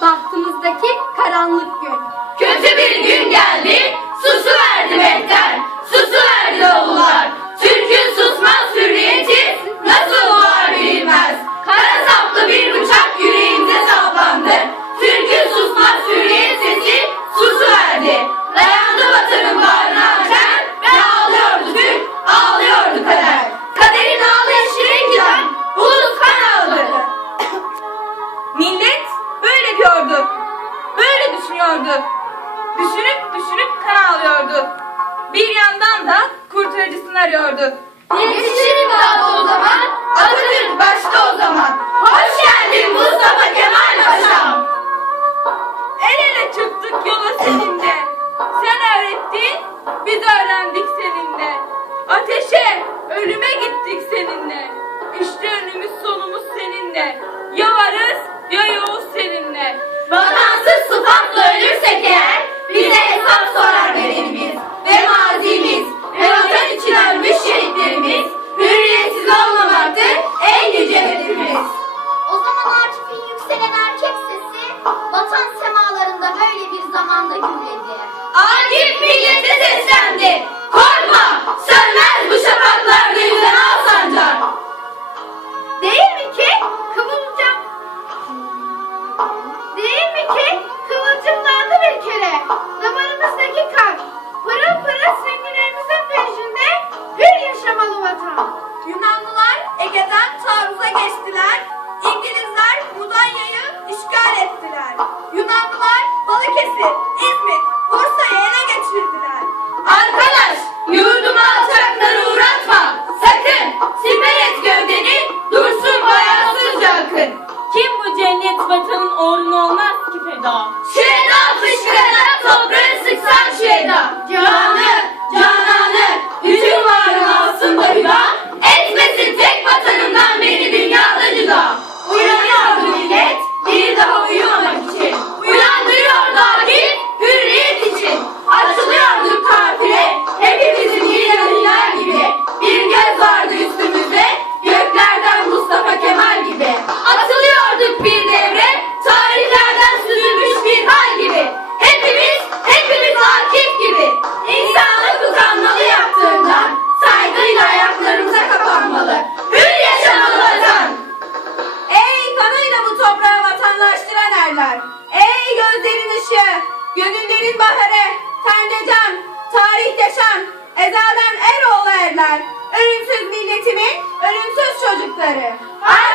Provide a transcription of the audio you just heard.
bahtımızdaki karanlık gün. Kötü bir gün geldi, susu verdi mehter, Düşünüp düşünüp kan ağlıyordu. Bir yandan da kurtarıcısını arıyordu. Yetişir imdadı o zaman, Atatürk başta o zaman. Hoş geldin Mustafa Kemal Paşam. El ele çıktık yola seninle. Sen öğrettin, biz öğrendik seninle. Ateşe, ölüme gittik seninle. İşte önümüz sonumuz seninle. Ya varız ya yoğuz gürledi. Akif millete seslendi. Korkma, sönmez bu şafaklarda yüzen al sancak. Değil mi ki kıvılcım? Değil mi ki kıvılcımlandı bir kere? Damarımızdaki kan pırıl pırıl süngülerimizin peşinde bir yaşamalı vatan. Yunanlılar Ege'den taarruza geçtiler. İngilizler Mudanya'yı işgal ettiler. Yunanlılar vatanın uğruna olmaz ki feda? Şehda vatandaştıran erler. Ey gözlerin ışığı, gönüllerin baharı, tende can, tarihte şan, ezelden er oğlu erler. Ölümsüz milletimin ölümsüz çocukları. Haydi